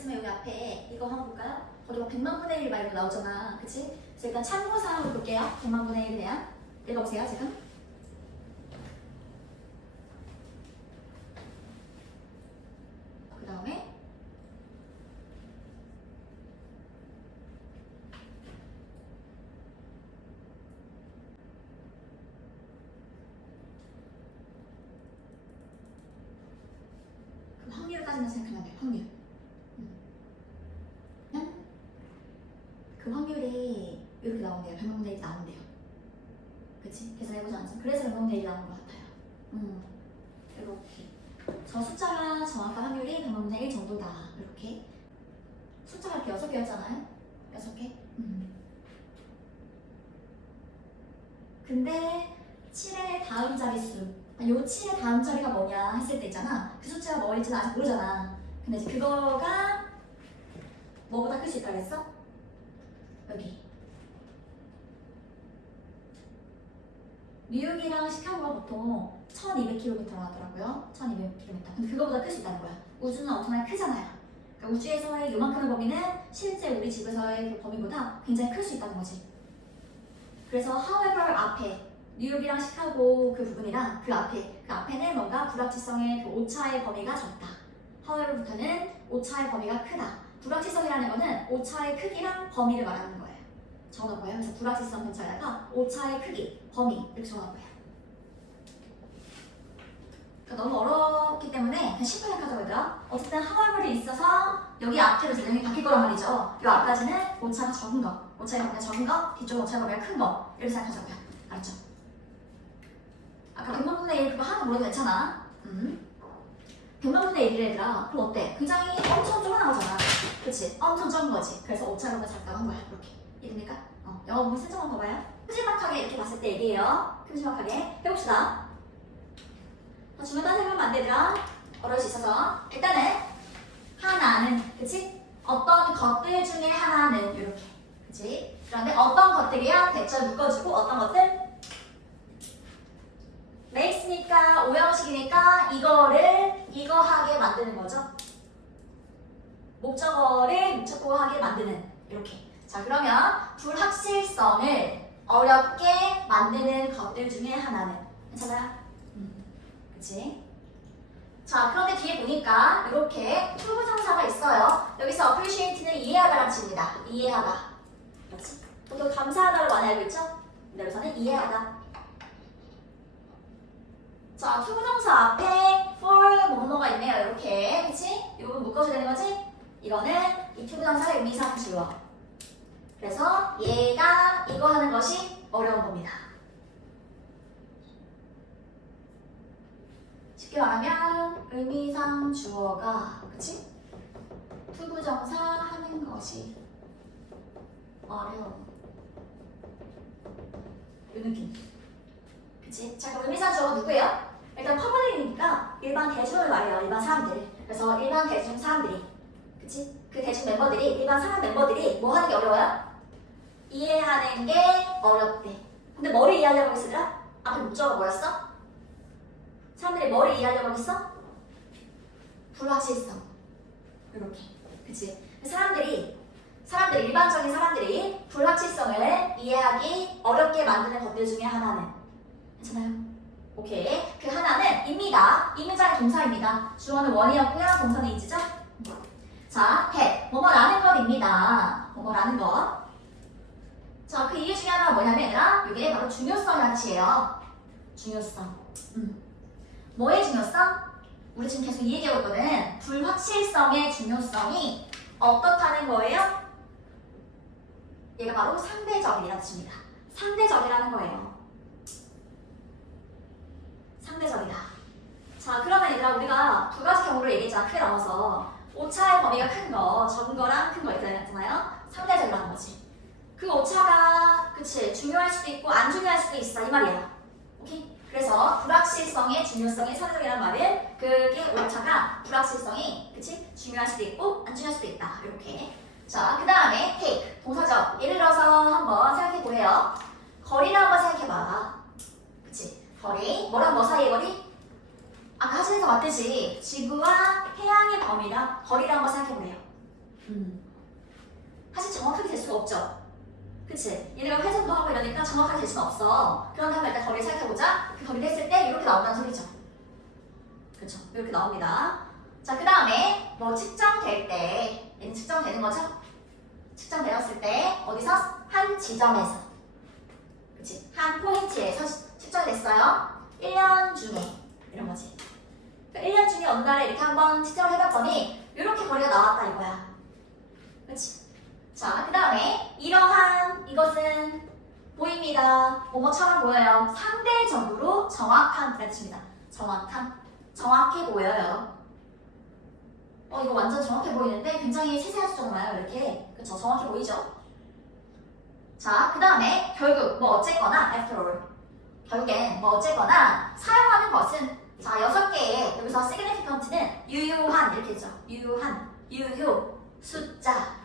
있으면 여기 앞에 이거 한번 볼까요? 거기 막 100만 분의 1 말고 나오잖아. 그치? 그래서 일단 참고사항으로 볼게요. 100만 분의 1 대한. 읽어보세요, 지금. 그 다음에 그 확률까지만 생각하면 돼. 확률. 그 확률이 이렇게 나온대요. 100만 분의 1 나온대요. 그치? 계산해보지 않았어. 그래서 100만 분의 1 나온 것 같아요. 이렇게. 저 숫자가 정확한 확률이 100만 분의 1 정도다. 이렇게. 숫자가 이렇게 6개였잖아요. 6개. 근데 7의 다음 자릿수. 요 7의 다음 자리가 뭐냐 했을 때 있잖아. 그 숫자가 뭐일지는 아직 모르잖아. 근데 이제 그거가 뭐보다 클 수 있다 그랬어? 여기. 뉴욕이랑 시카고가 보통 1200km라고 하더라고요. 1200km. 근데 그거보다 클 수 있다는 거야. 우주는 엄청나게 크잖아요. 그러니까 우주에서의 요만큼의 범위는 실제 우리 집에서의 그 범위보다 굉장히 클 수 있다는 거지. 그래서 however 앞에 뉴욕이랑 시카고 그 부분이랑 그 앞에는 뭔가 불확실성의 그 오차의 범위가 적다. however부터는 오차의 범위가 크다. 불확실성이라는 거는 오차의 크기랑 범위를 말하는 거예요. 적어놓은 거예요. 그래서 불확실성 근처에다가 오차의 크기, 범위 이렇게 적어놓은 거예요. 그러니까 너무 어렵기 때문에 그냥 쉽게 생각하자고 얘들아. 어쨌든 however이 있어서 여기 앞뒤로 대명이 바뀔 거란 말이죠. 이 앞까지는 오차가 적은 거, 오차의 범위가 적은 거, 뒤쪽 오차의 범위가 큰 거 이렇게 생각하자고요. 알았죠? 아까 100만 분의 1 그거 하나 물어도 괜찮아. 100만 분의 1이래 얘들아. 그럼 어때? 굉장히 엄청 조그마하잖아. 그치? 엄청 적은 거지. 그래서 오차로가 작다고 한 거야. 이렇게. 이해됩니까? 영어 보면 센터 한번 봐봐요. 큼지막하게 이렇게 봤을 때 얘기해요. 큼지막하게. 해봅시다. 주변 딴 생각하면 안 되더라. 어려울 수 있어서. 일단은 하나는, 그치? 어떤 것들 중에 하나는 이렇게. 그치? 그런데 어떤 것들이야? 대절 묶어주고 어떤 것들? makes니까 오형식이니까 이거를 이거하게 만드는 거죠. 목적어를 목적어하게 만드는 이렇게. 자 그러면 불확실성을 어렵게 만드는 것들 중에 하나는 괜찮아요? 그치? 자 그런데 뒤에 보니까 이렇게 투부정사가 있어요. 여기서 appreciate는 이해하다라는 뜻입니다. 이해하다. 그렇지? 보통 감사하다를 많이 알고 있죠? 근데 여기서는 이해하다. 자, 투부정사 앞에 for 뭐뭐가 있네요. 이렇게. 그치? 이 부분 묶어줘야 되는 거지? 이거는 이 투부정사의 의미상 주어. 그래서 얘가 이거 하는 것이 어려운 겁니다. 쉽게 말하면 의미상 주어가 그치? 투부정사 하는 것이 어려운 이 느낌. 그치? 자 그럼 의미상 주어가 누구예요? 일단 퍼블릭이니까 일반 대중을 말해요. 일반 사람들. 그래서 일반 대중 사람들이 그치? 그 대중 멤버들이 일반 사람 멤버들이 뭐 하는 게 어려워요? 이해하는 게 어렵대. 근데 뭐를 이해하려고 했으더라? 앞에 목적어가 뭐였어? 사람들이 뭐를 이해하려고 했어? 불확실성. 이렇게. 그치? 사람들이 일반적인 사람들이 불확실성을 이해하기 어렵게 만드는 것들 중에 하나는 괜찮아요? 오케이. 그 하나는 입니다. 이 문장의 동사입니다. 주어는 원이었고요. 동사는 is죠? 자, 뭐뭐라는 것입니다. 뭐뭐라는 것. 자, 그 이유 중에 하나가 뭐냐면 얘들아, 이게 바로 중요성이라는 뜻이에요. 중요성. 뭐의 중요성? 우리 지금 계속 이 얘기하고 있거든. 불확실성의 중요성이 어떻다는 거예요? 얘가 바로 상대적이라는 뜻입니다. 상대적이라는 거예요. 상대적이다. 자, 그러면 얘들아 우리가 두 가지 경우를 얘기했잖아. 크게 나눠서 오차의 범위가 큰 거, 적은 거랑 큰 거 있잖아요. 상대적이라는 거지. 그 오차가 그치 중요할 수도 있고 안 중요할 수도 있어 이 말이야. 오케이? 그래서 불확실성의 중요성이 상대적이라는 말은 그게 오차가 불확실성이 그치 중요할 수도 있고 안 중요할 수도 있다. 이렇게. 자, 그 다음에 take 동사죠. 예를 들어서 한번 생각해 보래요. 거리를 한번 생각해봐. 그치? 거리 뭐랑 뭐 사이의 거리? 아까 하시는 거 맞듯이 지구와 태양의 범위랑 거리를 한번 생각해 보래요. 사실 정확하게 될 수가 없죠. 그치? 얘네가 회전도 하고 이러니까 정확하게 될 수는 없어. 그런 다음에 일단 거리를 생각해보자. 그 거리를 했을 때 이렇게 나온다는 소리죠. 그쵸? 이렇게 나옵니다. 자, 그 다음에 뭐 측정될 때 얘는 측정되는 거죠? 측정되었을 때 어디서? 한 지점에서, 그치? 한 포인트에서 측정이 됐어요. 1년 중에 이런 거지. 그러니까 1년 중에 어느 날에 이렇게 한번 측정을 해봤더니 이렇게 거리가 나왔다 이거야. 그치? 자, 그 다음에 이러한 이것은 보입니다. 뭐뭐처럼 보여요. 상대적으로 정확한 뜻입니다. 정확해 보여요. 이거 완전 정확해 보이는데 굉장히 세세한 숫자잖아요. 이렇게. 그쵸? 정확해 보이죠? 자, 그 다음에 결국 뭐 어쨌거나 after all. 결국엔 뭐 어쨌거나 사용하는 것은 자, 6개의 여기서 significant는 유효한 이렇게 했죠. 유효, 숫자.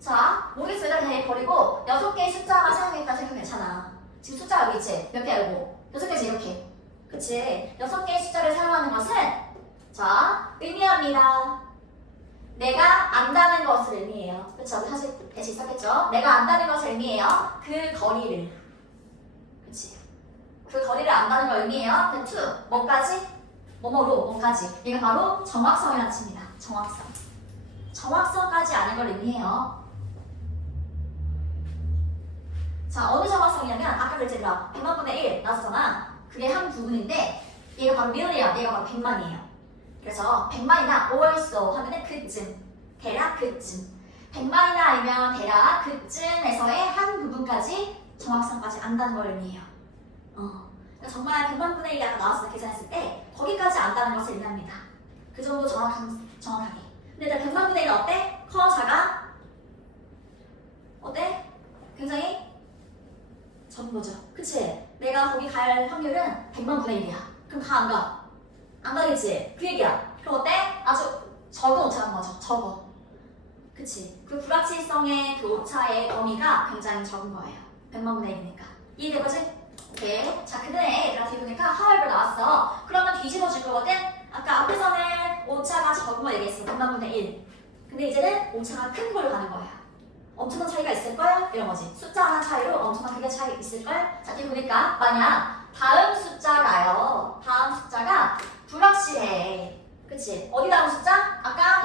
자, 모르겠어요. 그냥 얘 버리고 6개의 숫자만 사용했다 생각하면 괜찮아. 지금 숫자 여기 있지? 몇 개 알고? 6개지 이렇게. 그치? 6개의 숫자를 사용하는 것은 자, 의미합니다. 내가 안다는 것을 의미해요. 그쵸? 사실 대신 있었겠죠? 내가 안다는 것을 의미해요. 그 거리를. 그치? 그 거리를 안다는 걸 의미해요. 그 to, 뭐까지? 뭐까지? 얘가 바로 정확성이라는 뜻입니다. 정확성까지 아는 걸 의미해요. 자, 어느 정확성이냐면 아까 그랬잖아. 100만 분의 1 나왔잖아. 그게 한 부분인데 얘가 바로 mill이야. 얘가 바로 100만이에요. 그래서 100만이나 also 하면은 그쯤, 대략 그쯤. 100만이나 아니면 대략 그쯤에서의 한 부분까지 정확성까지 안다는 걸 의미해요. 그러니까 정말 100만 분의 1이 아까 나왔을 때 계산했을 때 거기까지 안다는 것을 의미합니다. 그 정도 정확하게. 근데 일단 100만 분의 1은 어때? 커, 작아? 어때? 굉장히 적은 거죠. 그치? 내가 거기 갈 확률은 100만 분의 1이야. 그럼 가, 안 가? 안 가겠지? 그 얘기야. 그럼 어때? 아주 적은 오차인 거죠. 적어. 그치? 그 불확실성의 그 오차의 범위가 굉장히 적은 거예요. 100만 분의 1이니까. 이해되거지? 오케이. 자, 그 다음에 얘들아 뒤보니까 however 나왔어. 그러면 뒤집어 줄 거거든? 아까 앞에서는 오차가 적은 거 얘기했어. 100만 분의 1. 근데 이제는 오차가 큰 걸로 가는 거야. 엄청난 차이가 있을걸? 이런 거지. 숫자 하나 차이로 엄청난 크게 차이 있을걸? 자, 뒤 보니까 만약 다음 숫자가 불확실해. 그치? 어디 다음 숫자? 아까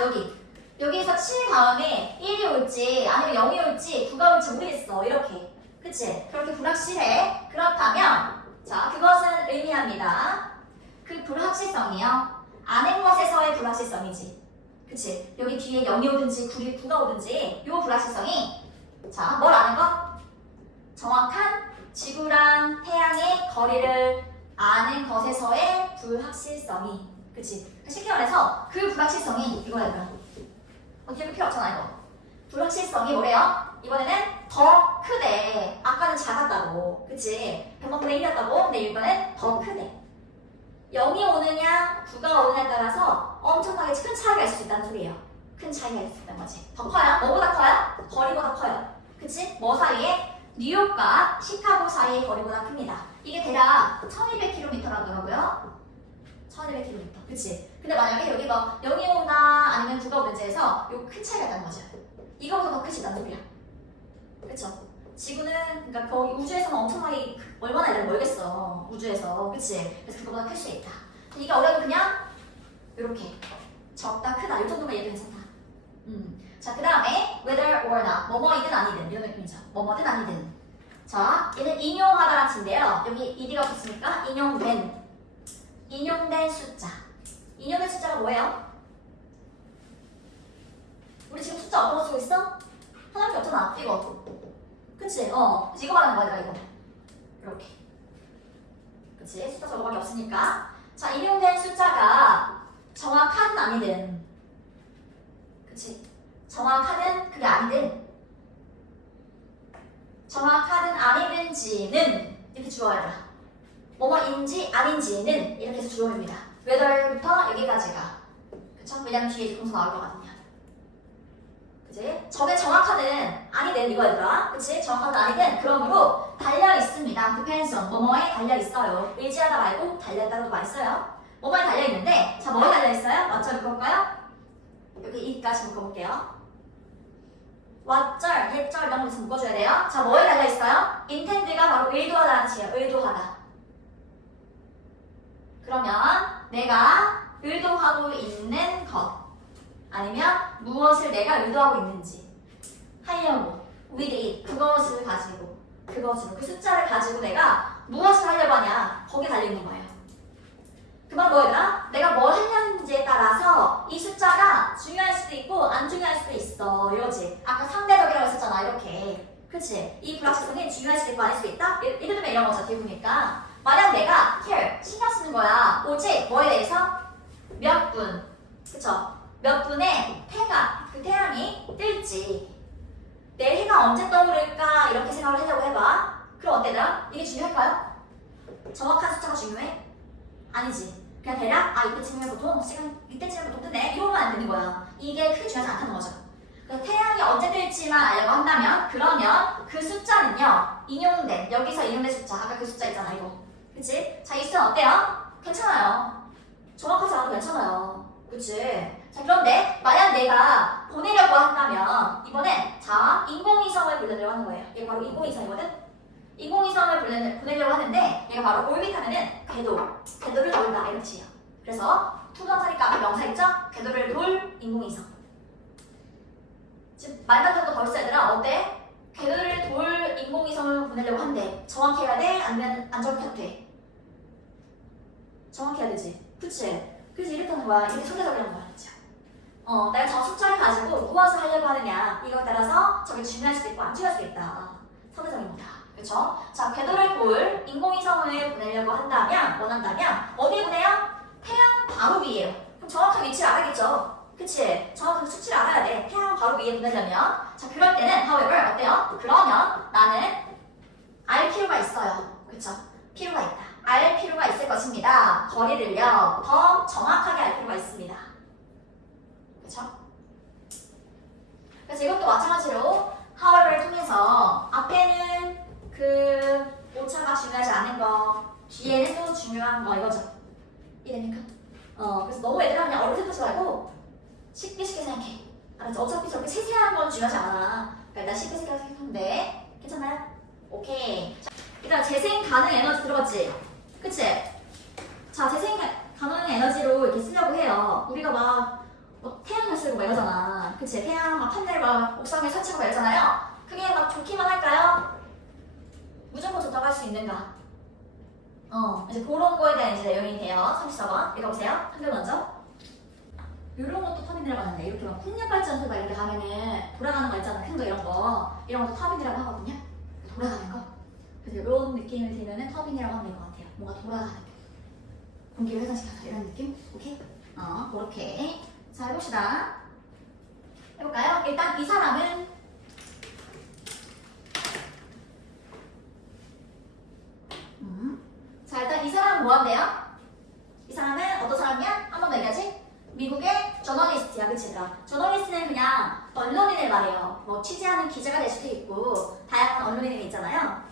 여기에서 7 다음에 1이 올지 아니면 0이 올지 9가 올지 모르겠어. 이렇게. 그치? 그렇게 불확실해. 그렇다면 자, 그것은 의미합니다. 그 불확실성이요. 아는 것에서의 불확실성이지. 그치? 여기 뒤에 0이 오든지 9가 오든지 요 불확실성이 자, 뭘 아는 거? 정확한 지구랑 태양의 거리를 아는 것에서의 불확실성이. 그치? 쉽게 말해서 그 불확실성이 이거야. 어떻게 필요 없잖아 이거. 불확실성이 뭐래요? 이번에는 더 크대. 아까는 작았다고. 그치? 100만 분의 1이었다고. 근데 이번엔 더 크대. 0이 오느냐 9가 오느냐에 따라서 엄청나게 큰 차이가 있을 수 있다는 소리예요. 큰 차이가 있을 수 있다는 거지. 더 커요? 뭐보다 커요? 거리보다 커요. 그치? 뭐 사이에? 뉴욕과 시카고 사이의 거리보다 큽니다. 이게 대략 1200km라더라고요. 1200km. 그치? 근데 만약에 여기 뭐 0이 온다 아니면 9가 오든지 해서 요 큰 차이가 있다는 거죠. 이거보다 더 크지 있다는 소리야. 그쵸? 지구는 그러니까 거기 우주에서는 엄청나게 얼마나 애들 멀겠어. 우주에서. 그치? 그래서 그거보다 클 수 있다. 이게 어려도 그냥 이렇게 적다 크다 이 정도만 얘도 괜찮다. 자, 그 다음에 whether or not 뭐뭐이든 아니든 이런 느낌이죠. 뭐뭐든 아니든. 자, 얘는 인용하다라는 뜻인데요. 여기 ed가 붙으니까 인용된 숫자. 인용된 숫자가 뭐예요? 우리 지금 숫자 어떤 거 쓰고 있어? 하나밖에 없잖아. 이거. 그치? 그치? 이거 말하는 거야, 이거. 이렇게. 그치? 숫자 저거밖에 없으니까. 자, 인용된 숫자가 정확하든 아니든. 그치? 정확하든 그게 아니든. 정확하든 아니든지는 이렇게 주어야 돼. 뭐뭐인지 아닌지는 이렇게 해서 주어입니다. whether부터 여기까지가. 그쵸? 왜냐면 뒤에 동사 나올 거거든요. 그치? 저게 정확하든 아니든 이거 얘들아. 그치? 정확하든 아니든 그러므로 달려있습니다. depends on 뭐뭐에 달려있어요. 의지하다 말고 달려있다고도 많이 써요. 뭐뭐에 달려있는데 자, 뭐에 달려있어요? 맞죠? 이거 볼까요? 여기 이까지 묶어볼게요. 왓절, get절 이런 거 있으면 묶어줘야 돼요. 자, 뭐에 달려있어요? intend가 바로 의도하다는 뜻이에요. 의도하다. 그러면 내가 의도하고 있는 것 아니면 무엇을 내가 의도하고 있는지 하려고 with it 그것을 가지고 그것으로 그 숫자를 가지고 내가 무엇을 하려고 하냐 거기에 달려있는 거예요. 그 말 뭐였나? 내가 뭘 하려는지에 따라서 이 숫자가 중요할 수도 있고 안 중요할 수도 있어 이거지. 아까 상대적이라고 했었잖아 이렇게. 그치? 이 불확실성이 중요할 수도 있고 아닐 수도 있다? 예를 들면 이런 거죠. 뒤에 보니까 만약 내가 care 신경 쓰는 거야 오직 뭐에 대해서? 몇 분 그쵸? 몇 분에 해가 그 태양이 뜰지 내일 해가 언제 떠오를까 이렇게 생각을 하려고 해봐. 그럼 어때더라? 이게 중요할까요? 정확한 숫자가 중요해? 아니지. 그냥 대략 이때쯤이면 보통 시간 이때쯤이면 보통 뜨네 이러면 안 되는 거야. 이게 크게 중요하지 않다는 거죠. 그래서 태양이 언제 뜰지만 알려고 한다면 그러면 그 숫자는요 인용된 여기서 인용된 숫자 아까 그 숫자 있잖아 이거 그치? 자 이 숫자 어때요? 괜찮아요. 정확하지 않아도 괜찮아요. 그치? 자 그런데 만약 내가 보내려고 한다면 이번엔 자 인공위성을 보내려고 하는 거예요. 얘가 바로 인공위성이거든? 인공위성을 보내려고 하는데 얘가 바로 올빗하면은 궤도를 돌다 이런 뜻이에요. 그래서 투명사니까 앞에 명사 있죠? 궤도를 돌 인공위성. 지금 말만 들어도 벌써 얘들아 어때? 궤도를 돌 인공위성을 보내려고 한대. 정확히 해야 돼? 아니면 안 정확해도 돼? 정확히 해야 되지. 그치? 그래서 이렇다는 거야. 이게 상대적이라는 거야. 그치? 내가 저 숫자를 가지고 무엇을 하려고 하느냐 이거에 따라서 저게 중요할 수도 있고 안 중요할 수도 있다. 상대적입니다. 그쵸? 자, 궤도를 돌 인공위성을 보내려고 원한다면 어디에 보내요? 태양 바로 위에요. 그럼 정확한 위치를 알아야겠죠? 그치? 정확한 수치를 알아야 돼. 태양 바로 위에 보내려면 자, 그럴 때는 however 어때요? 그러면 나는 알 필요가 있어요. 그쵸? 필요가 있다. 알 필요가 있을 것입니다. 거리를요 더 정확하게 알 필요가 있습니다. 그쵸? 그래서 이것도 마찬가지로 however를 통해서 앞에는 그 오차가 중요하지 않은 거 뒤에는 또 중요한 거 이거죠. 이해됩니까? 그래서 너무 애들 그냥 어렵게 생각하지 말고 쉽게 생각해. 알았죠? 어차피 저렇게 세세한 건 중요하지 않아. 그러니까 일단 쉽게 생각하면 돼. 괜찮아요? 오케이. 자, 일단 재생 가능 에너지 들어갔지? 그치? 자, 재생 가능 에너지로 이렇게 쓰려고 해요. 우리가 뭐 태양을 쓰고 막 이러잖아. 그치? 태양 막 판넬 막 옥상에 설치하고 막 이러잖아요. 그게 막 좋기만 할까요? 무조건 좋다고 할 수 있는가? 이제 그런 거에 대한 이제 내용이 돼요. 34번 읽어보세요. 한글 먼저. 이런 것도 터빈이라고 하는데 이렇게 막 풍력발전소 막 이렇게 가면은 돌아가는 거 있잖아. 큰 거 이런 것도 터빈이라고 하거든요. 돌아가는 거. 그래서 이런 느낌을 들면은 터빈이라고 하면 될 것 같아요. 뭔가 돌아가는 거. 공기를 회전시켜서 이런 느낌? 오케이? 그렇게. 자, 해봅시다. 해볼까요? 일단 이 사람은 자, 일단 이 사람은 뭐 한대요? 이 사람은 어떤 사람이야? 한 번 더 얘기하지? 미국의 저널리스트야, 그치? 저널리스트는 그냥 언론인을 말해요. 뭐 취재하는 기자가 될 수도 있고 다양한 언론인이 있잖아요.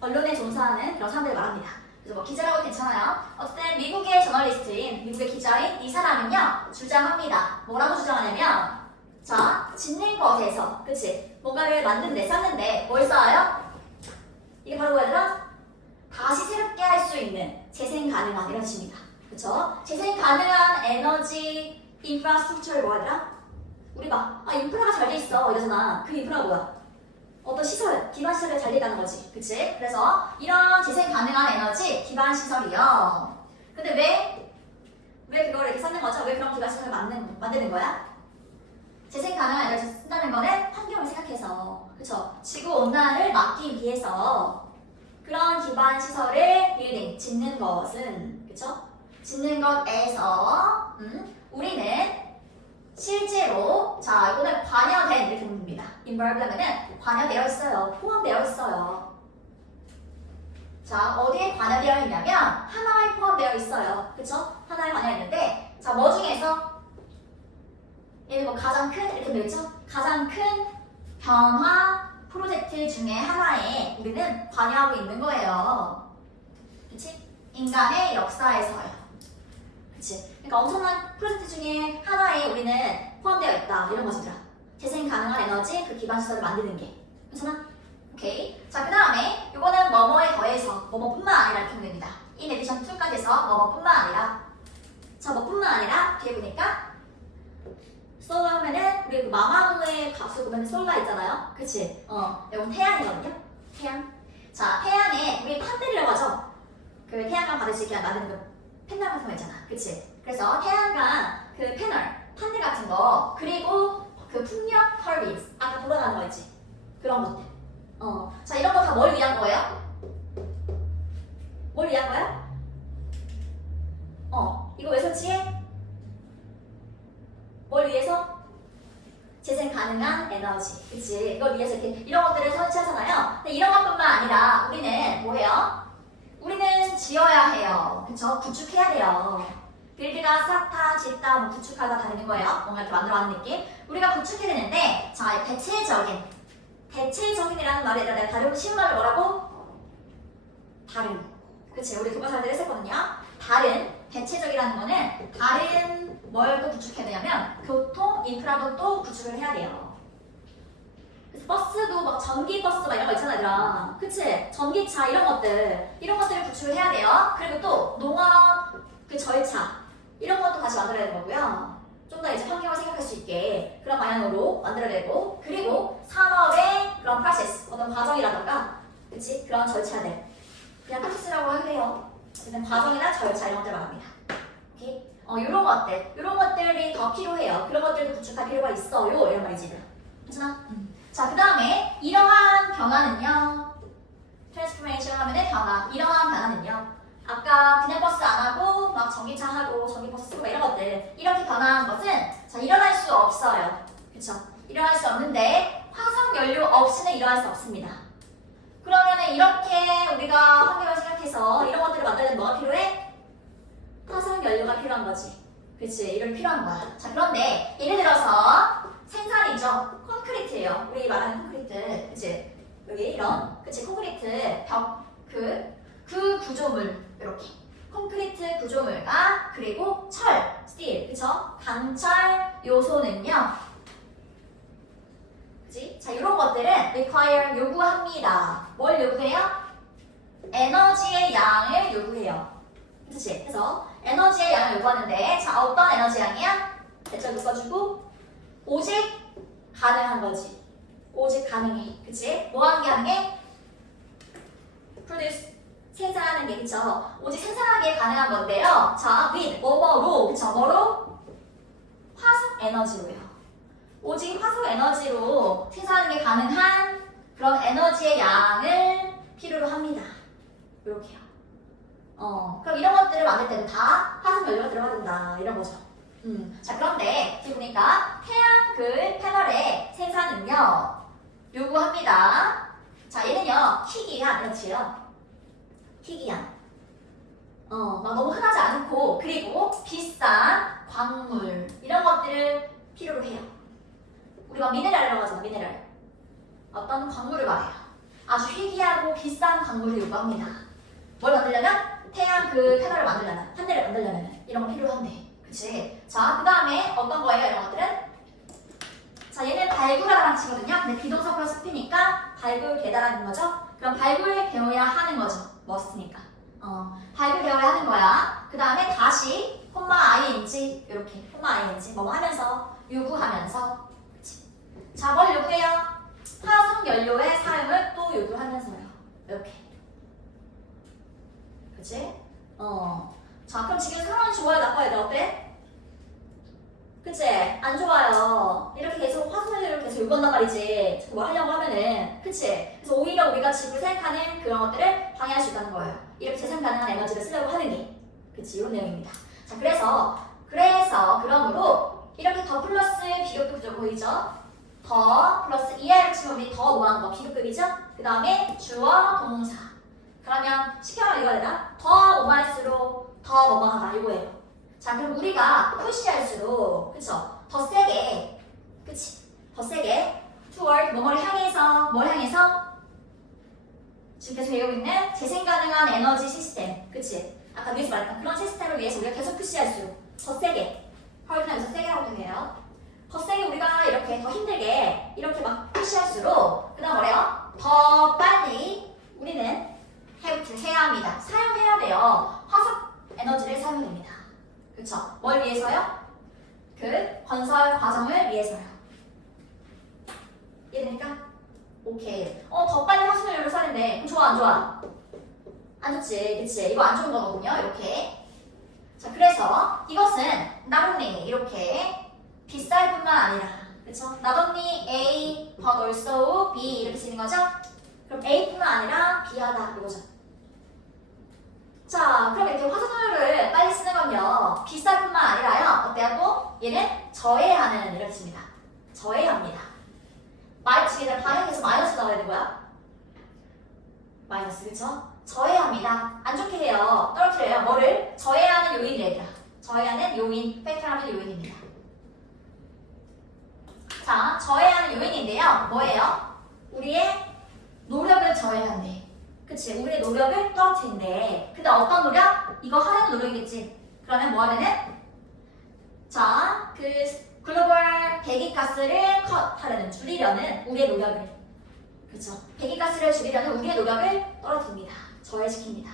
언론에 종사하는 그런 사람들을 말합니다. 그래서 뭐 기자라고 괜찮아요. 어쨌든 미국의 저널리스트인 미국의 기자인 이 사람은요 주장합니다. 뭐라고 주장하냐면 자, 짓는 것에서 그치? 뭔가를 만든데 쌓는데 뭘 쌓아요? 이게 바로 뭐야? 다시 새롭게 할 수 있는 재생 가능한 이런 뜻입니다. 그쵸? 재생 가능한 에너지 인프라스트럭처를 뭐 하더라? 우리 막 인프라가 잘 돼 있어 이러잖아. 그 인프라가 뭐야? 어떤 시설, 기반 시설이 잘 돼 있다는 거지. 그치? 그래서 이런 재생 가능한 에너지 기반 시설이요. 근데 왜 그걸 이렇게 쌓는 거죠? 왜 그런 기반 시설을 만드는 거야? 재생 가능한 에너지 쓴다는 거는 환경을 생각해서 그쵸? 지구 온난화를 막기 위해서 그런 기반 시설을 빌딩, 짓는 것은 그쵸? 짓는 것에서 우리는 실제로 자 이거는 관여된 이렇게 봅니다. involved 하면은 관여되어 있어요. 포함되어 있어요. 자 어디에 관여되어 있냐면 하나에 포함되어 있어요. 그쵸? 하나에 관여 있는데 자 뭐 중에서 얘는 뭐 가장 큰 이렇게 되겠죠? 가장 큰 변화 프로젝트 중에 하나에 우리는 관여하고 있는 거예요. 그치? 인간의 역사에서요. 그치? 그러니까 엄청난 프로젝트 중에 하나에 우리는 포함되어 있다. 이런 거지, 얘들아. 재생 가능한 에너지 그 기반 시설을 만드는 게. 괜찮아? 오케이. 자, 그 다음에 이거는 뭐뭐에 더해서 뭐뭐뿐만 아니라 이렇게 됩니다. in addition to까지 해서 뭐뭐뿐만 아니라. 자, 뭐뿐만 아니라 뒤에 보니까 솔라 하면은 우리 그 마마무의 가수 보면 솔라 있잖아요. 그치? 이건 태양이거든요. 태양. 자, 태양에 우리 판들이라고 하죠. 그 태양광 받을 수 있게 만드는 그 패널 같은 거 있잖아. 그치? 그래서 태양광 그 패널, 판들 같은 거, 그리고 그 풍력 터빈, 아까 돌아가는 거 있지? 그런 것들. 자, 이런 거 다 뭘 위한 거예요? 뭘 위한 거야? 이거 왜 설치해? 뭘 위해서? 재생 가능한 에너지. 그치? 이걸 위해서 이렇게 이런 것들을 설치하잖아요. 근데 이런 것뿐만 아니라 우리는 뭐 해요? 우리는 지어야 해요. 그쵸? 구축해야 돼요. 빌드가 쌓다, 짓다, 뭐 구축하다 다 되는 거예요. 뭔가 이렇게 만들어가는 느낌. 우리가 구축해야 되는데, 자, 대체적인이라는 말에 내가 다른 쉬운 말을 뭐라고? 다른. 그치? 우리 교과서 할 때 했었거든요. 다른, 대체적이라는 거는 다른 뭘 또 구축해야 되냐면 교통, 인프라도 또 구축을 해야 돼요. 그래서 버스도 막 전기버스 막 이런 거 있잖아, 얘들아. 그치? 전기차 이런 것들을 구축을 해야 돼요. 그리고 또 농업 그 절차 이런 것도 다시 만들어야 되는 거고요. 좀 더 이제 환경을 생각할 수 있게 그런 방향으로 만들어야 되고, 그리고 산업의 그런 프로세스, 어떤 과정이라던가, 그치? 그런 절차들. 그냥 프로세스라고 하게 돼요. 어쨌든 과정이나 절차 이런 것들 말합니다. 오케이? 이런 것들이 더 필요해요. 그런 것들도 구축할 필요가 있어요. 이런 말이지. 괜찮아? 자, 그 다음에 이러한 변화는요. 트랜스포메이션 하면은 변화. 이러한 변화는요. 아까 그냥 버스 안 하고 막 전기차 하고 전기버스 쓰고 이런 것들 이렇게 변화한 것은 자, 일어날 수 없어요. 그쵸? 일어날 수 없는데 화석 연료 없이는 일어날 수 없습니다. 그러면은 이렇게 우리가 환경을 생각해서 이런 것들을 만들려면 뭐가 필요해? 화석 연료가 필요한 거지. 그치? 이런 게 필요한 거야. 자, 그런데 예를 들어서 생산이죠. 콘크리트예요. 우리 말하는 콘크리트. 그치? 여기 이런 그치? 콘크리트 벽 그 구조물 이렇게 콘크리트 구조물과 그리고 철, 스틸, 그쵸? 강철 요소는요. 그치? 자, 이런 것들은 require 요구합니다. 뭘 요구해요? 에너지의 양을 요구해요. 그치? 그래서 에너지의 양을 요구하는데 자, 어떤 에너지 양이야? 대절 묶어주고 오직 가능한 거지. 오직 가능해. 그치? 뭐 하는 게 가능해? produce 생산하는 게, 그쵸? 오직 생산하기에 가능한 건데요. 자, with, 뭐로, 그쵸? 뭐로? 화석 에너지로요. 오직 화석 에너지로 생산하는 게 가능한 그런 에너지의 양을 필요로 합니다. 이렇게요. 그럼 이런 것들을 만들 때는 다 화석 연료가 들어가야 된다. 이런 거죠. 자, 그런데 지금 보니까 태양광 패널의 생산은요. 요구합니다. 자, 얘는요. 희귀한 에너지예요. 희귀한. 막 너무 흔하지 않고 그리고 비싼 광물 이런 것들을 필요로 해요. 우리 막 미네랄이라고 하잖아. 미네랄. 어떤 광물을 말해요. 아주 희귀하고 비싼 광물을 요구합니다. 뭘 만들려면? 태양 패널을 만들려면, 판넬을 만들려면 이런 거 필요한데. 그치? 자, 그 다음에 어떤 거예요? 이런 것들은? 자, 얘는 발굴하라는 치거든요. 근데 비동사 플러스 P니까 발굴되다라는 거죠. 그럼 발굴되어야 하는 거죠. 머스트니까. 발굴되어야 하는 거야. 그 다음에 다시 콤마 ing 이렇게 콤마 ing 뭐뭐 하면서 요구하면서. 그치? 자, 뭘 요구해요? 화석 연료의 사용을 또 요구하면서요. 이렇게. 그치? 자, 그럼 지금 상황이 좋아요, 나빠요, 나 어때? 그치? 안 좋아요. 이렇게 계속 화석연료를 계속 요구한단 말이지. 뭐 하려고 하면은. 그치? 그래서 오히려 우리가 지구를 생각하는 그런 것들을 방해할 수 있다는 거예요. 이렇게 재생 가능한 에너지를 쓰려고 하는 게. 그치? 이런 내용입니다. 자, 그러므로 이렇게 더 플러스 비교급으로 보이죠? 더 플러스 ER을 치면 우리 더 뭐하는 거? 비교급이죠? 그 다음에 주어, 동사. 그러면 시켜면 이거 되나? 더 뭐뭐 할수록 더 뭐뭐 하다. 이거예요. 자, 그럼 우리가 푸시할수록, 그쵸? 더 세게, 그치? 더 세게, toward, 뭐뭐를 향해서, 뭘 향해서? 지금 계속 외우고 있는 재생 가능한 에너지 시스템, 그치? 아까 위에서 말했던 그런 시스템을 위해서 우리가 계속 푸시할수록 더 세게, 헐크는 여기서 세게 하고 되네요. 더 세게 우리가 이렇게 더 힘들게 이렇게 막 푸시할수록 그 다음 뭐래요? 더 빨리 우리는 해야 합니다. 사용해야 돼요. 화석 에너지를 사용해야 됩니다. 그쵸? 뭘 위해서요? 그 건설 과정을 위해서요. 이해됩니까? 오케이. 더 빨리 화석연료를 써야 되는데 그럼 좋아 안 좋아? 안 좋지, 그치? 이거 안 좋은 거거든요, 이렇게. 자, 그래서 이것은 not only 이렇게 비쌀 뿐만 아니라, 그쵸? not only A, but also B 이렇게 쓰는 거죠? 그럼 A뿐만 아니라 B하다 이거죠. 자, 그럼 이렇게 화석연료를 빨리 쓰는 건요, 비쌀 뿐만 아니라요, 어때요? 또 얘는 저해하는 이런 뜻입니다. 저해합니다. 마이너스, 얘들 반응해서 마이너스 나와야 되는 거야? 마이너스, 그쵸? 저해합니다. 안 좋게 해요. 떨어뜨려요. 뭐를? 저해하는 요인이래요. 저해하는 요인, 팩터라는 요인입니다. 자, 저해하는 요인인데요. 뭐예요? 우리의 노력을 저해한대. 그치? 우리의 노력을 떨어뜨린대. 근데 어떤 노력? 이거 하려는 노력이겠지. 그러면 뭐 하려는? 자, 그 글로벌 배기가스를 컷하려는, 줄이려는 우리의 노력을. 그쵸? 배기가스를 줄이려는 우리의 노력을 떨어뜨립니다. 저해시킵니다.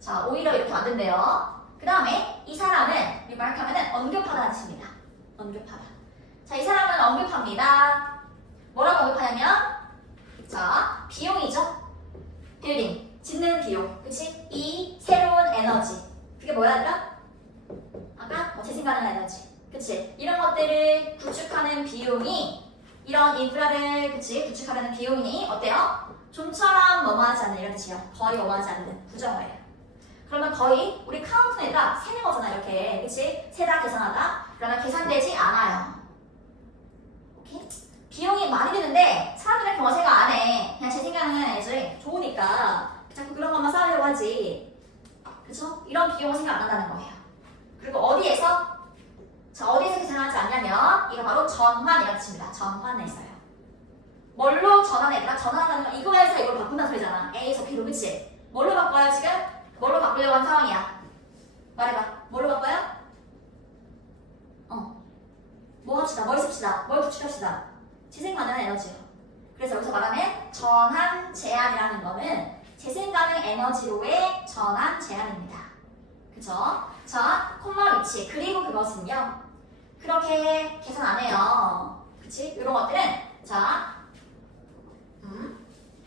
자, 오히려 이렇게 안 된대요. 그 다음에 이 사람은, 리마크하면은 언급하다는 뜻입니다. 언급하다. 자, 이 사람은 언급합니다. 뭐라고 언급하냐면, 자, 비용이죠. 빌딩, 짓는 비용. 그치? 이 새로운 에너지. 그게 뭐야, 얘들아? 아까 재생가능 에너지. 그치? 이런 것들을 구축하는 비용이, 이런 인프라를, 그치? 구축하려는 비용이 어때요? 좀처럼 뭐뭐하지 않는 이런 뜻이요. 거의 뭐뭐하지 않는 부정어예요. 그러면 거의 우리 카운트에다 세는 거잖아, 이렇게. 그치? 세다, 계산하다. 그러면 계산되지 않아요. 오케이? 비용이 많이 드는데 사람들은 경제가 안 해. 그냥 재생가능 에너지 좋으니까 자꾸 그런 것만 쌓으려고 하지. 그쵸? 이런 비용은 생각 안 한다는 거예요. 그리고 어디에서? 자, 어디에서 계산하지 않냐면 이거 바로 전환이라는 뜻입니다. 전환에서요. 뭘로 전환해야 전환하는 거 이거에서 이걸 바꾼다는 소리잖아. A에서 B로, 그치? 뭘로 바꿔요 지금? 뭘로 바꾸려고 하는 상황이야? 말해봐. 뭘로 바꿔요? 뭐 합시다. 뭘 씁시다. 뭘 구축합시다. 재생가능 에너지요. 그래서 여기서 말하는 전환 제한이라는 거는 재생가능 에너지로의 전환 제한입니다. 그쵸? 자, 콤마 위치. 그리고 그것은요. 그렇게 계산 안 해요. 그치? 이런 것들은 자,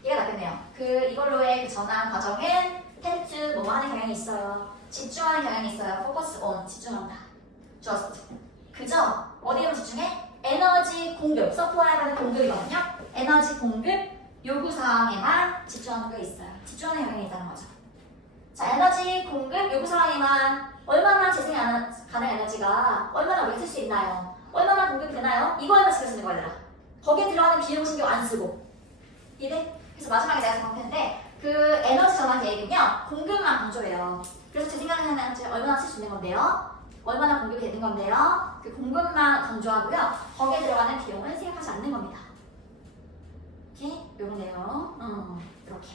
얘가 낫겠네요. 이걸로의 그 전환 과정은 텐트 뭐 하는 경향이 있어요. 집중하는 경향이 있어요. focus on 집중한다. just 그저 어디로 집중해? 에너지 공급, 서플라이라는 공급이거든요. 에너지 공급 요구사항에만 집중하는 게 있어요. 집중하는 경향이 있다는 거죠. 자, 에너지 공급 요구사항에만 얼마나 재생 가능 에너지가 얼마나 우리가 쓸 수 있나요? 얼마나 공급되나요? 이거에만 신경 쓰는 거야, 얘들아. 거기에 들어가는 비용 신경 안 쓰고. 이해돼? 그래서 마지막에 내가 정확했는데 그 에너지 전환 계획은요, 공급만 강조해요. 그래서 재생 가능 에너지 얼마나 쓸 수 있는 건데요? 얼마나 공급이 되는 건데요? 그 공급만 강조하고요. 거기에 들어가는 비용은 생각하지 않는 겁니다. 오케이? 요런 내용. 이렇게.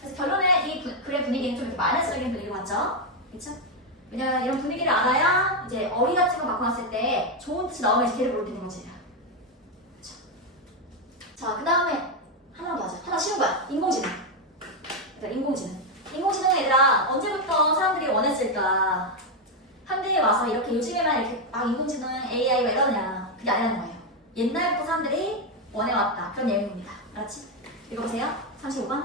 그래서 결론에 이 글의 분위기는 좀 이렇게 마이너스적인 분위기로 갔죠? 그쵸? 왜냐면 이런 분위기를 알아야 이제 어휘 같은 거 바꿔놨을 때 좋은 뜻이 나오면 이제 걔를 모르게 되는 거지. 그쵸? 자, 그 다음에 하나 더 하자. 하나 쉬운 거야. 인공지능. 그러니까 인공지능 얘들아, 언제부터 사람들이 원했을까? 현대에 와서 이렇게 요즘에만 이렇게 막 인공지능 AI 왜 이러냐. 그게 아니라는 거예요. 옛날부터 사람들이 원해왔다. 그런 내용입니다. 알았지? 읽어보세요. 35번.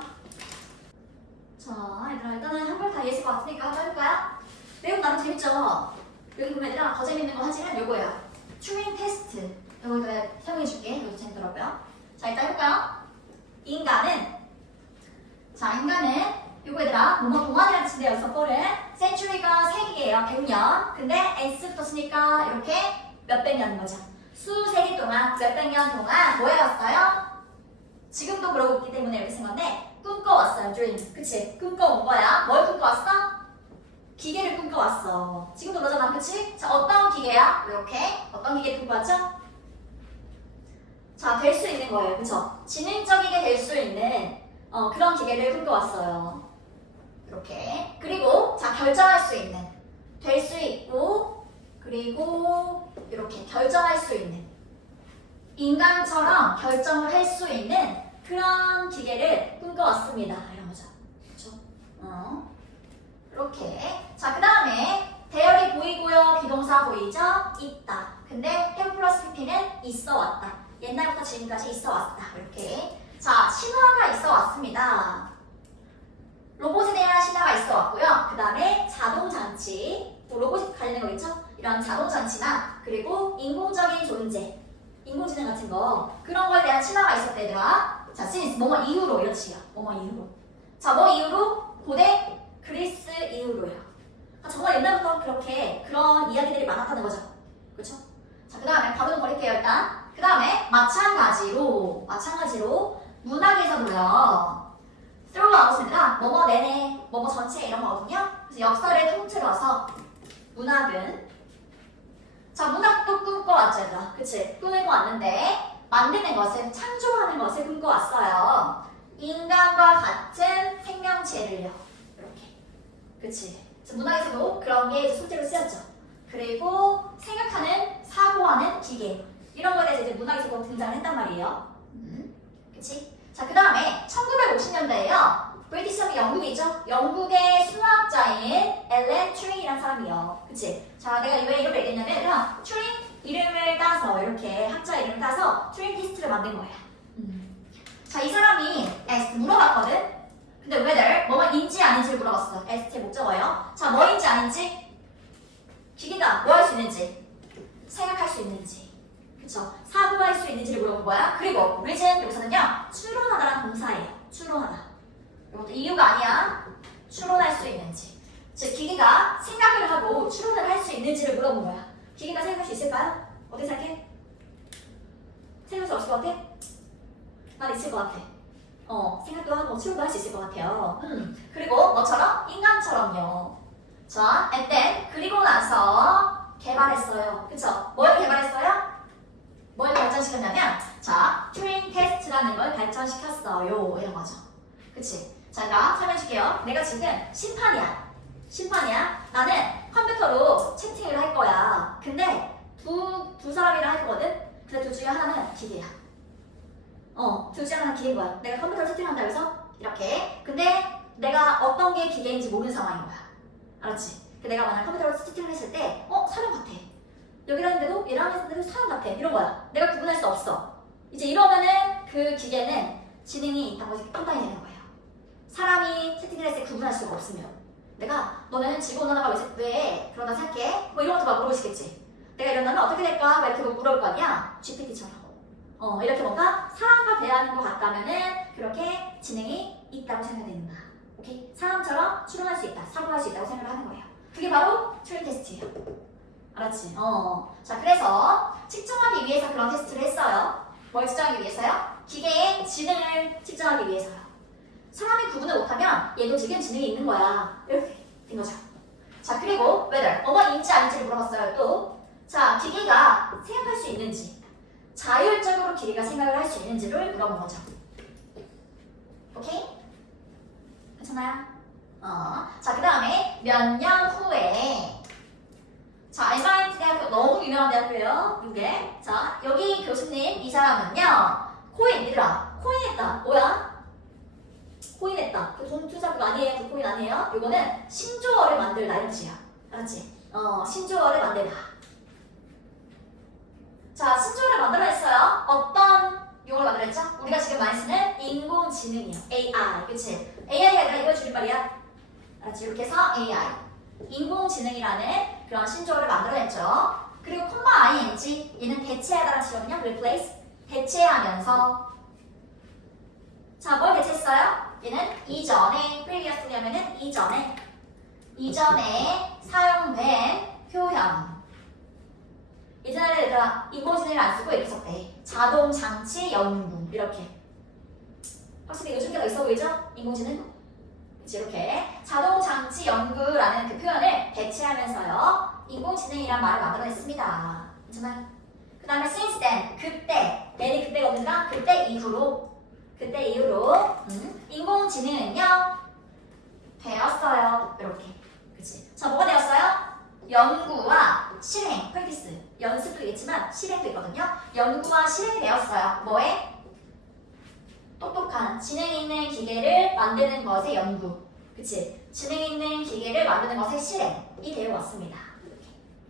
자, 얘들아, 일단은 한글 다 이해했을 것 같으니까 한번 해볼까요? 내용 나름 재밌죠? 여기 보면 얘들아, 더 재밌는 거 하지만 요거예요. 튜링 테스트. 요거 설명해줄게. 이것도 재밌더라고요. 자, 일단 해볼까요? 인간은 요거 얘들아, 뭐뭐 동안이라는 뜻인데 여기서 for은 century가 세기예요. 100년. 근데 s 붙었으니까 이렇게 몇백 년인 거죠. 수세기 동안, 몇백 년 동안 뭐 해왔어요? 지금도 그러고 있기 때문에 이렇게 쓴 건데 꿈꿔왔어요. dream. 그치? 꿈꿔온 거야. 뭘 꿈꿔왔어? 기계를 꿈꿔왔어. 지금도 그러잖아. 그치? 자, 어떤 기계야? 이렇게. 어떤 기계 꿈꿔왔죠? 자, 될 수 있는 거예요. 그쵸? 지능적이게 될 수 있는 그런 기계를 꿈꿔왔어요. 이렇게. 이렇게. 그리고 자 결정할 수 있는, 될 수 있고, 그리고 이렇게 결정할 수 있는, 인간처럼 결정을 할 수 있는 그런 기계를 꿈꿔왔습니다. 이런 거죠. 그렇죠? 이렇게. 자, 그 다음에 대열이 보이고요. 비동사 보이죠? 있다. 근데 have 플러스 pp는 있어 왔다. 옛날부터 지금까지 있어 왔다. 이렇게. 자, 신화가 있어 왔습니다. 로봇에 대한 신화가 있어 왔고요. 그 다음에 자동장치. 뭐 로봇이 관련된 거겠죠? 이런 자동장치나 그리고 인공적인 존재, 인공지능 같은 거 그런 거에 대한 신화가 있었대 얘들아. 자, since 뭐뭐 이후로 이렇지요. 뭐뭐 이후로. 자, 뭐 이후로? 고대 그리스 이후로요. 정말 옛날부터 그렇게 그런 이야기들이 많았다는 거죠. 그렇죠? 자, 그 다음에 바로 좀 버릴게요 일단. 그 다음에 마찬가지로 문학에서도요. throughout입니다. 뭐뭐 내내, 뭐뭐 전체 이런 거거든요. 그래서 역사를 통틀어서 문학은, 자, 문학도 꿈꿔왔죠 얘들아. 그치? 꿈꿔왔는데 만드는 것을, 창조하는 것을 꿈꿔왔어요. 인간과 같은 생명체를요. 이렇게. 그치? 그래서 문학에서도 그런 게 이제 소재로 쓰였죠. 그리고 생각하는, 사고하는 기계. 이런 거에 대해서 이제 문학에서도 등장을 했단 말이에요. 그치? 자, 그 다음에 1950년대에요. 브리티시하면 영국이죠? 영국의 수학자인 앨런 튜링이라는 사람이요. 그치? 자, 내가 왜 이걸 얘기했냐면 튜링 이름을 따서, 이렇게 학자 이름을 따서 튜링 테스트를 만든 거예요. 자, 이 사람이 물어봤거든? 근데 whether 뭐뭐인지 아닌지를 물어봤어. ST의 목적어예요. 자, 뭐인지 아닌지, 기계가 뭐 할 수 있는지, 생각할 수 있는지, 그쵸? 사고할 수 있는지를 물어본 거야. 그리고 reason 여기서는요, 추론하다라는 동사예요. 추론하다. 이것도 이유가 아니야. 추론할 수 있는지. 즉 기계가 생각을 하고 추론을 할 수 있는지를 물어본 거야. 기계가 생각할 수 있을까요? 어떻게 생각해? 생각할 수 없을 것 같아? 난 있을 것 같아. 생각도 하고 추론도 할 수 있을 것 같아요. 그리고 너처럼 인간처럼요. 자, and then 그리고 나서 개발했어요. 그쵸? 뭘 개발했어요? 뭘 발전시켰냐면, 자, 튜링 테스트라는 걸 발전시켰어요. 이런 거죠. 그치? 자, 나 설명해줄게요. 내가 지금 심판이야. 나는 컴퓨터로 채팅을 할 거야. 근데 두 사람이랑 할 거거든? 근데 둘 중에 하나는 기계야. 둘 중에 하나는 기계인 거야. 내가 컴퓨터로 채팅한다 해서 이렇게. 근데 내가 어떤 게 기계인지 모르는 상황인 거야. 알았지? 내가 만약 컴퓨터로 채팅을 했을 때, 사람 같아. 여기라는데도 얘랑 했는데도 사람 같아. 이런 거야. 내가 구분할 수 없어. 이제 이러면은 그 기계는 지능이 있다고 판단이 되는 거예요. 사람이 채팅을 했을 때 구분할 수가 없으면. 내가 너는 지구온난화가 왜 그런다 생각해? 뭐 이런 것도 막 물어보시겠지. 내가 이런다면 어떻게 될까? 막 이렇게 물어볼 거 아니야? GPT처럼. 이렇게 뭔가 사람과 대하는 것 같다면은 그렇게 지능이 있다고 생각된다. 오케이? 사람처럼 추론할 수 있다. 사고할 수 있다고 생각을 하는 거예요. 그게 바로 튜링 테스트예요. 알았지? 자, 그래서 측정하기 위해서 그런 테스트를 했어요. 뭘 측정하기 위해서요? 기계의 지능을 측정하기 위해서요. 사람이 구분을 못하면 얘도 지금 지능이 있는 거야. 이렇게 된 거죠. 자, 그리고 whether 뭐뭐인지 아닌지를 물어봤어요. 또, 자, 기계가 생각할 수 있는지, 자율적으로 기계가 생각을 할 수 있는지를 물어본 거죠. 오케이? 괜찮아요? 자, 그 다음에 몇 년 후에, 자, MIT 대학교 너무 유명한 대학교예요. 이게. 자, 여기 교수님 이 사람은요, 얘들아, 코인했다. 뭐야? 코인했다. 그 돈 투자 그거 아니에요. 그 코인 아니에요. 이거는 신조어를 만들다 이런 뜻이야. 알았지? 신조어를 만들다. 자, 신조어를 만들어냈어요. 어떤 용어를 만들어냈죠? 우리가 지금 많이 쓰는 인공지능이요. AI. 그치? AI가 아니라 이거 줄임말이야. 알았지? 이렇게 해서 AI. 인공지능이라는 그런 신조어를 만들어냈죠. 그리고 콤마 ing, 얘는 대체하다라는 뜻이거든요. replace, 대체하면서. 자, 뭘 대체했어요? 얘는 이전에, previously 하면은 이전에 사용된 표현. 예전에 얘들아 인공지능을 안 쓰고 이렇게 썼대. 자동장치 연구. 이렇게. 확실히 요즘 게 더 있어 보이죠? 인공지능? 그치, 이렇게. 자동장치 연구라는 그 표현을 대체하면서요. 인공지능이란 말을 만들어냈습니다. 괜찮아요? 그 다음에 since then, 그때. 얘는 그때가 언제나? 그때 이후로 인공지능은요. 되었어요. 이렇게. 그치? 자, 뭐가 되었어요? 연구와 실행, practice. 연습도 있겠지만 실행도 있거든요. 연구와 실행이 되었어요. 뭐에? 똑똑한 지능 있는 기계를 만드는 것의 연구. 그치? 지능 있는 기계를 만드는 것의 실행이 되어 왔습니다.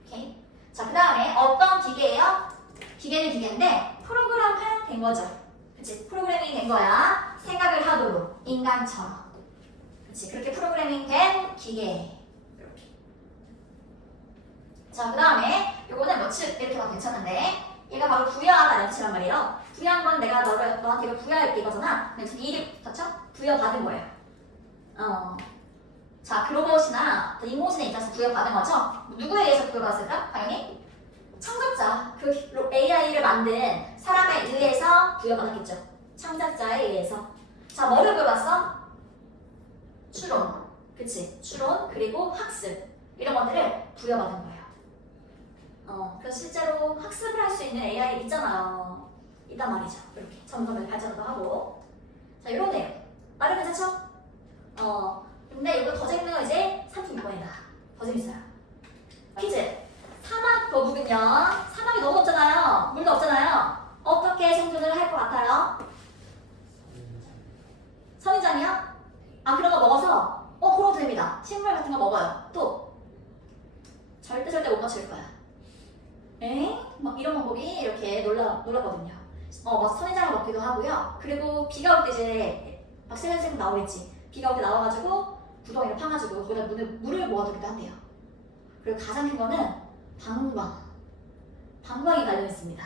오케이? 자, 그 다음에 어떤 기계예요? 기계는 기계인데 프로그램화 된 거죠. 그치? 프로그래밍 된 거야. 생각을 하도록 인간처럼. 그치? 그렇게 프로그래밍 된 기계. 이렇게. 자, 그 다음에 요거는 며칠 이렇게 봐도 괜찮은데 얘가 바로 부여하다는 뜻이란 말이에요. 부여한 건 내가 너한테 이거 부여할게 이거잖아. 그래서 일이 그렇죠? 부여받은 거예요. 자, 그로봇이나 이모신에 있어서 부여받은 거죠? 누구에 의해서 부여받았을까? 당연히 창작자, 그 AI를 만든 사람에 의해서 부여받았겠죠. 창작자에 의해서. 자, 뭐를 부여받았어? 추론, 그치? 추론, 그리고 학습 이런 것들을 부여받은 거예요. 그래서 실제로 학습을 할 수 있는 AI 있잖아요. 있단 말이죠. 이렇게 점점 발전도 하고. 자, 이런 내용. 말은 괜찮죠? 근데 이거 더 재밌는 건 이제 36번이다. 더 재밌어요. 퀴즈. 사막 거북은요. 사막이 너무 없잖아요. 물도 없잖아요. 어떻게 생존을 할 것 같아요? 선인장이요? 아, 그런 거 먹어서? 그러도 됩니다. 식물 같은 거 먹어요. 또 절대 못 맞출 거야. 막 이런 방법이 이렇게 놀랐거든요. 막 선인장을 먹기도 하고요. 그리고 비가 올 때 이제 막 새생생 나오겠지. 비가 올 때 나와가지고 구덩이를 파가지고 거기다 물을 모아두기도 한대요. 그리고 가장 큰 거는 방광이 관련있습니다.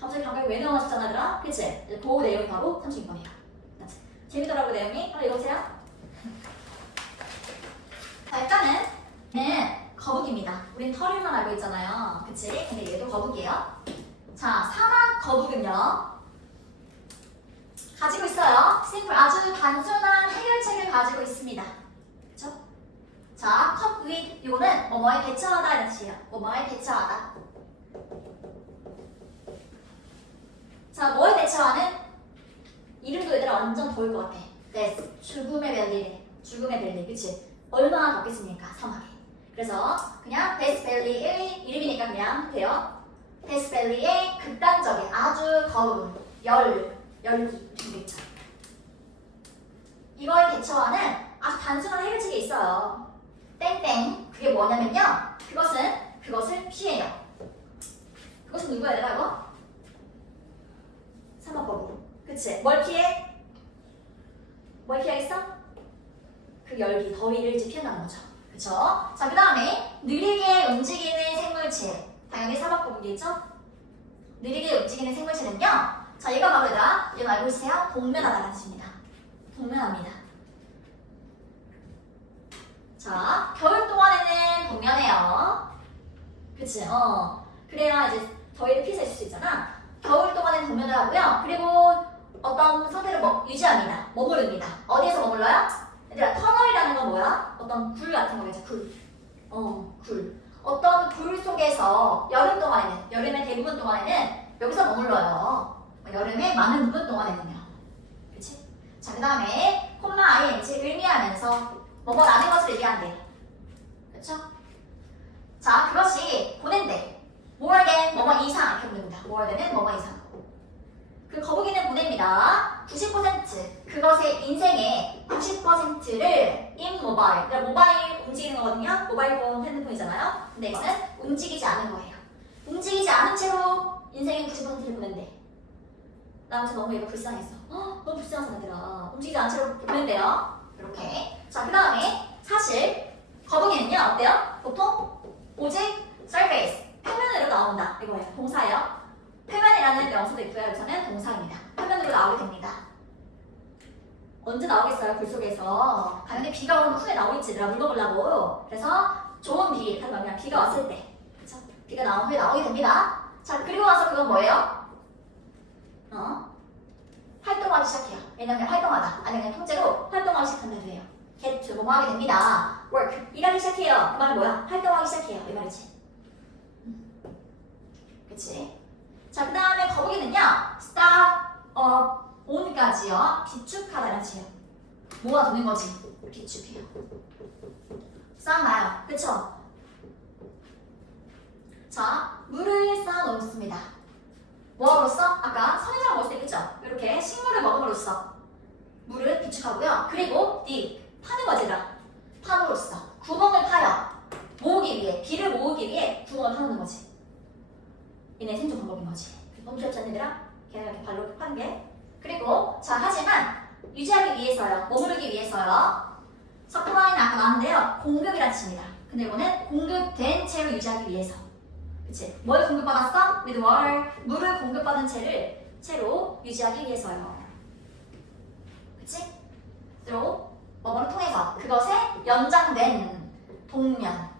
갑자기 방광이 왜 나와졌잖아, 그치? 그 내용이 바로 36번이에요. 재밌더라고 내용이. 한번 읽어보세요. 자, 일단은 거북입니다. 우린 털을만 알고 있잖아요. 그치? 근데 얘도 거북이에요. 자, 사막 거북은요. 가지고 있어요. 심플, 아주 단순한 해결책을 가지고 있습니다. 그쵸? 자, 컵 윗, 요거는 뭐뭐에 대처하다 이런 뜻이에요. 뭐뭐에 대처하다. 자, 뭐에 대처하는? 이름도 얘들아 완전 더울 것 같아. 죽음의 밸리, 그치? 얼마나 덥겠습니까, 사막이. 그래서 그냥 데스밸리의 이름이니까 그냥 돼요. 데스밸리의 극단적인 아주 더운 열기 준비차. 이거에 대처하는 아주 단순한 해결책이 있어요. 땡땡. 그게 뭐냐면요. 그것을 피해요. 그것은 누구야 내가 이거? 사막거북. 그치? 뭘 피해? 뭘 피하겠어? 그 열기, 더위를 이제 피한다는 거죠. 그쵸? 자, 그 다음에 느리게 움직이는 생물체. 당연히 사막거북이겠죠? 느리게 움직이는 생물체는요. 자, 얘가 바로 얘가 알고 있으세요? 동면하다라는 뜻입니다. 동면합니다. 자, 겨울 동안에는 동면해요. 그치? 그래야 이제 더위를 피해서 있을 수 있잖아. 겨울 동안에는 동면을 하고요. 그리고 어떤 상태를 유지합니다. 머무릅니다. 어디에서 머물러요? 얘들아, 터널이라는 건 뭐야? 어떤 굴 같은 거겠죠. 굴. 어떤 굴 속에서 여름의 대부분 동안에는 여기서 머물러요. 여름에 많은 부분 동안에는요. 그치? 자, 그 다음에 콤마 ing 의미하면서 뭐뭐라는 것을 얘기한대. 그쵸? 자, 그것이 보낸대. more than 뭐뭐 이상 이렇게 보냅니다. more than은 뭐뭐 이상. 그 거북이는 보냅니다. 90% 그것의 인생의 90%를 in mobile. 그러니까 모바일 움직이는 거거든요. 모바일 폰 핸드폰이잖아요. 근데 이거는 움직이지 않은 거예요. 움직이지 않은 채로 인생의 90%를 보낸대. 나 아무튼 너무 이거 불쌍했어. 너무 불쌍한 얘들아. 움직이지 않은 채로 보낸대요. 이렇게. 자, 그 다음에 사실 거북이는요 어때요? 보통 오직 surface 표면으로 나온다 이거예요. 동사예요. 표면이라는 명사도 있고요. 여기서는 동사입니다. 표면으로 나오게 됩니다. 언제 나오겠어요? 굴 속에서 당연히 비가 오면 후에 나오겠지. 내가 물 먹으려고. 그래서 좋은 비, 그냥 비가 왔을 때, 그쵸? 비가 나온 후에 나오게 됩니다. 자, 그리고 나서 그건 뭐예요? 활동하기 시작해요. 왜냐면 활동하다. 아니 그냥 통째로 활동하기 시작한다는 거예요. get to 뭐뭐 하게 됩니다. work 일하기 시작해요. 그 말은 뭐야? 활동하기 시작해요. 이 말이지. 그치? 자, 그 다음에 거북이는요. start, on까지요. 비축하다는 뜻이에요. 모아두는 거지. 비축해요. 쌓아놔요. 그쵸? 자, 물을 쌓아놓습니다. 뭐함으로써? 아까 선인장을 먹을 때 있겠죠? 이렇게 식물을 먹음으로써 물을 비축하고요. 그리고 파는 거지, 얘들아. 팜으로써 구멍을 파요. 모으기 위해, 비를 모으기 위해 구멍을 파는 거지. 얘네 생존 방법인 거지. 너무 귀엽지 않니, 얘들아? 걔네가 이렇게 발로 파는 게. 그리고 자, 하지만 유지하기 위해서요. 머무르기 위해서요. 서플라이는 아까 나왔는데요. 공급이라는 뜻입니다. 근데 이거는 공급된 채로 유지하기 위해서. 그치? 뭘 공급받았어? with water. 물을 공급받은 채로 유지하기 위해서요. 그치? 또 뭐를 통해서 그것에 연장된 동면.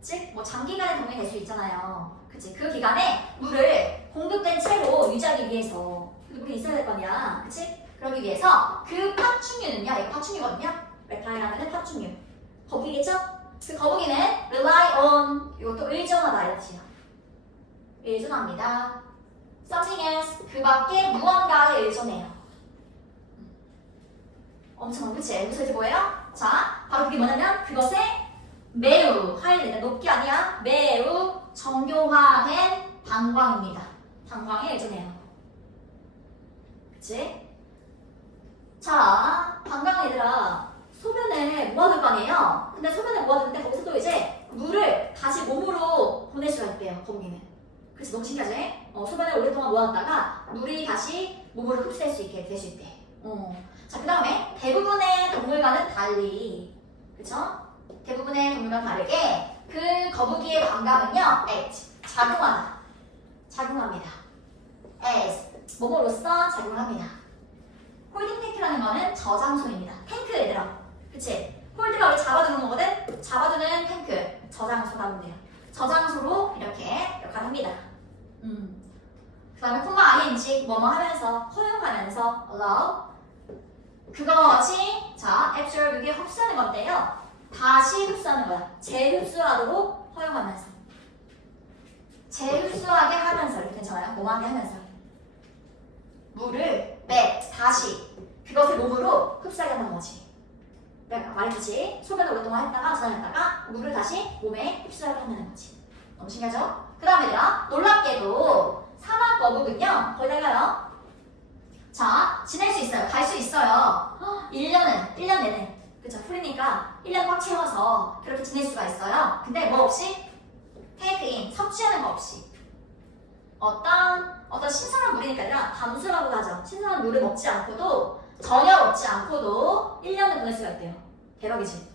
즉, 뭐 장기간의 동면이 될 수 있잖아요. 그치? 그 기간에 물을 공급된 채로 유지하기 위해서 물이 있어야 될 거 아니야. 그치? 그러기 위해서 그 파충류는요. 이거 파충류거든요. reptile이라는 파충류. 거북이겠죠? 그 거북이는 rely on, 이것도 의존하다 이런 뜻이에요. 의존합니다. something else, 그 밖에 무언가에 의존해요. 엄청 그치? 무슨 뜻이 뭐예요? 자, 바로 그게 뭐냐면 그것에 매우, 하이는 높게 아니야. 매우 정교화된 방광입니다. 방광에 의존해요. 그치? 자, 방광은 얘들아 소변에 모아둘 거 아니에요? 근데 소변에 모아두는데 거기서도 이제 물을 다시 몸으로 보낼 수가 있대요, 거북이는. 그치? 너무 신기하지? 소변에 오랫동안 모아뒀다가 물이 다시 몸으로 흡수될 수 있게 될 수 있대. 자, 그 다음에 대부분의 동물과는 달리, 그쵸? 대부분의 동물과는 다르게 그 거북이의 방광은요, 작용합니다. as, 몸으로써 작용을 합니다. 홀딩 탱크라는 거는 저장소입니다. 탱크 얘들아. 그치? 홀드가 우리 잡아두는 거거든? 잡아두는 탱크. 저장소 나오면 돼요. 저장소로 이렇게 역할을 합니다. 그 다음에 콤마 ing, 뭐뭐 하면서, 허용하면서, allow. 그것이, 자, absorb, 이게 흡수하는 건데요. 다시 흡수하는 거야. 재흡수하도록 허용하면서. 재흡수하게 하면서, 이렇게 괜찮아요? 뭐하게 하면서. 물을 다시 그것을 몸으로 흡수하게 하는 거지. 내가 말했듯이 소변을 오랫동안 했다가 저장했다가 물을 다시 몸에 흡수하게 하는 거지. 너무 신기하죠? 그 다음에 얘들아, 놀랍게도 사막 거북은요 거기다가요, 자, 지낼 수 있어요. 갈 수 있어요. 1년 내내. 그쵸? 풀이니까 1년 꽉 채워서 그렇게 지낼 수가 있어요. 근데 뭐 없이? 테이크인, 섭취하는 거 없이. 어떤 신선한 물이니까 아니라 담수라고 하죠. 신선한 물을 먹지 않고도, 전혀 먹지 않고도 1년을 보낼 수가 있대요. 대박이지?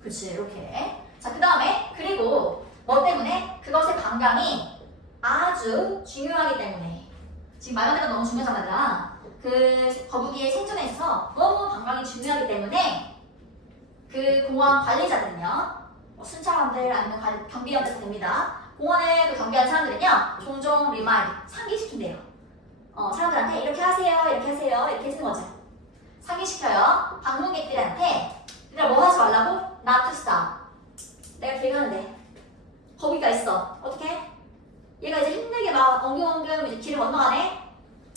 그치, 이렇게. 자, 그 다음에, 그리고 뭐 때문에? 그것의 방광이 아주 중요하기 때문에. 지금 말한 대로 너무 중요하잖아. 그 거북이의 생존에 있어서 너무 방광이 중요하기 때문에 그 공원 관리자들은요, 순찰원들 아니면 경비원들 됩니다. 공원에 그 경비하는 사람들은요, 종종 리마인드, 상기시킨대요. 사람들한테 이렇게 하세요, 이렇게 하세요, 이렇게 해주는 거죠. 상기시켜요. 방문객들한테 얘들아 뭐 하지 말라고? Not to stop. 내가 길 가는데 거북이가 있어. 어떻게? 얘가 이제 힘들게 막 엉금엉금 이제 길을 건너가네?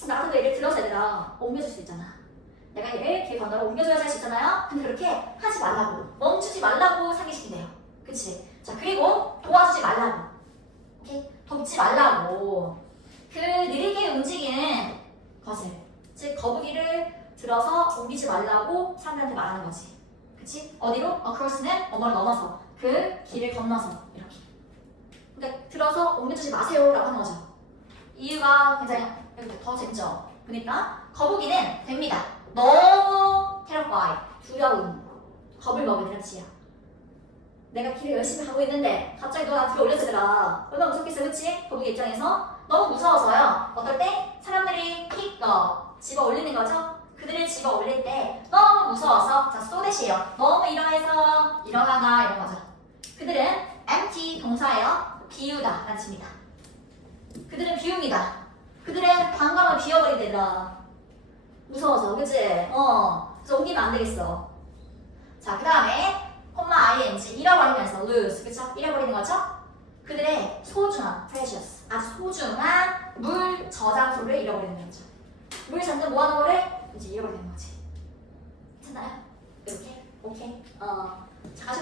나도 얘를 들어서 얘들아 옮겨줄 수 있잖아. 내가 얘를 길 건너러 옮겨줘야지 할 수 있잖아요. 근데 그렇게 하지 말라고, 멈추지 말라고 상기시킨대요. 그치? 자, 그리고 도와주지 말라고, 오케이? 돕지 말라고. 그 느리게 움직이는 것을, 즉 거북이를 들어서 옮기지 말라고 사람들한테 말하는 거지. 그치? 어디로? across는 어머를 넘어서, 그 길을 건너서 이렇게. 그러니까 들어서 옮겨주지 마세요 라고 하는 거죠. 이유가 굉장히 더 재밌죠? 그러니까 거북이는 됩니다. 너무 terrified, 두려움, 겁을 먹은 그렇지요. 내가 길을 열심히 가고 있는데 갑자기 너가 들어 올려주더라. 얼마나 무섭겠어, 그치? 거북이 입장에서 너무 무서워서요. 어떨 때 사람들이 집어 올리는 거죠. 그들을 집어 올릴 때 너무 무서워서, 자, 쏘대시에요. 너무 이러해서 일어나다 이런 거죠. 그들은 empty 동사예요. 비우다 라는 뜻입니다. 그들은 비웁니다. 그들의 방광을 비워버리대더라. 무서워서, 그치? 그래서 옮기면 안 되겠어. 자, 그 다음에 콤마 ing, 잃어버리면서 lose, 그쵸? 잃어버리는 거죠? 그들의 소중한, precious, 아주 소중한 물 저장소를 잃어버리는 거죠. 물 잠깐 모아놓은 거를 이제 잃어버리는 거지. 됐나요? 이렇게? 오케이. 자,